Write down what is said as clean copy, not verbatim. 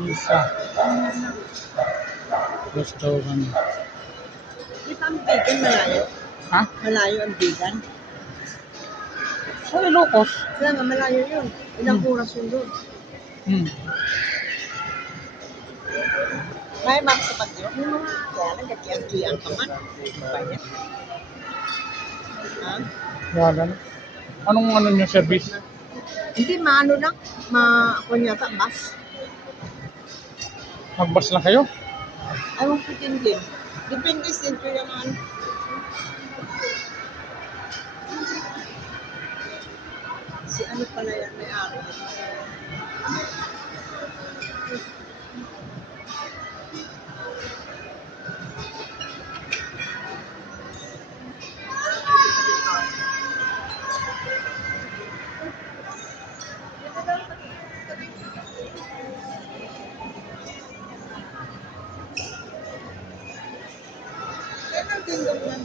Isa. Restaurant. Di ba ang vegan malayo? Ha? Malayo ang vegan? Sa Ilocos. Kaya nga malayo yun. Ilang oras yun doon. May mga sa Bagyo? Yung mga kaya nagkakiyang-kiyang ka man. Bayad. Ha? Wala na. Anong ano niyo service? Hindi, maano lang. Ako yata, bus. Magbas lang kayo? Ewan ko din. Depende siyempre naman. Si ano pala yan, may-ari. Ito din naman.